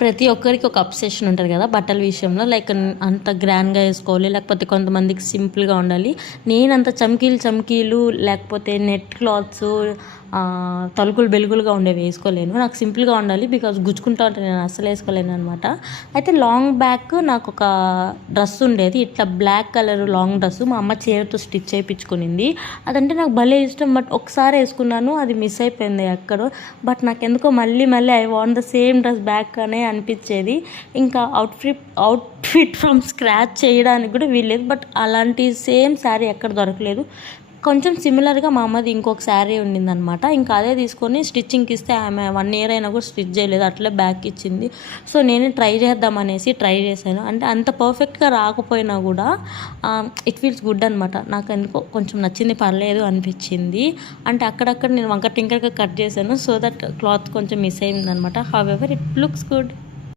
ప్రతి ఒక్కరికి ఒక అబ్సెషన్ ఉంటుంది కదా బట్టల విషయంలో. లైక్ అంత గ్రాండ్‌గా ఏసుకోవాలి, లేకపోతే కొంతమందికి సింపుల్‌గా ఉండాలి. నేనంత చమ్కీలు లేకపోతే నెట్ క్లాత్స్ తలుకులు బెలుకులుగా ఉండేవి వేసుకోలేను. నాకు సింపుల్‌గా ఉండాలి. బికాజ్ గుచ్చుకుంటా ఉంటే నేను అస్సలు వేసుకోలేననమాట. అయితే లాంగ్ బ్యాక్ నాకొక డ్రెస్ ఉండేది. ఇట్లా బ్లాక్ కలర్ లాంగ్ డ్రెస్ మా అమ్మ చేతితో స్టిచ్ చేయించుకునింది. అదంటే నాకు భలే ఇష్టం. బట్ ఒకసారి వేసుకున్నాను, అది మిస్ అయిపోయింది ఎక్కడో. బట్ నాకెందుకో మళ్ళీ I want the same dress back అనే అనిపించేది. ఇంకా అవుట్ఫిట్ ఫ్రమ్ స్క్రాచ్ చేయడానికి కూడా వీల్లేదు. బట్ అలాంటి సేమ్ శారీ ఎక్కడ దొరకలేదు. కొంచెం సిమిలర్గా మా అమ్మది ఇంకొక శారీ ఉండిందనమాట. ఇంకా అదే తీసుకొని స్టిచ్చింగ్కి ఇస్తే ఆమె 1 year అయినా కూడా స్టిచ్ చేయలేదు, అట్లే బ్యాక్ ఇచ్చింది. సో నేను ట్రై చేద్దామనేసి ట్రై చేశాను. అంటే అంత పర్ఫెక్ట్గా రాకపోయినా కూడా ఇట్ ఫీల్స్ గుడ్ అనమాట. నాకు ఎందుకో కొంచెం నచ్చింది, పర్లేదు అనిపించింది. అంటే అక్కడక్కడ నేను వంకర టింకరగా కట్ చేశాను, సో దట్ క్లాత్ కొంచెం మిస్ అయిందనమాట. However it looks good.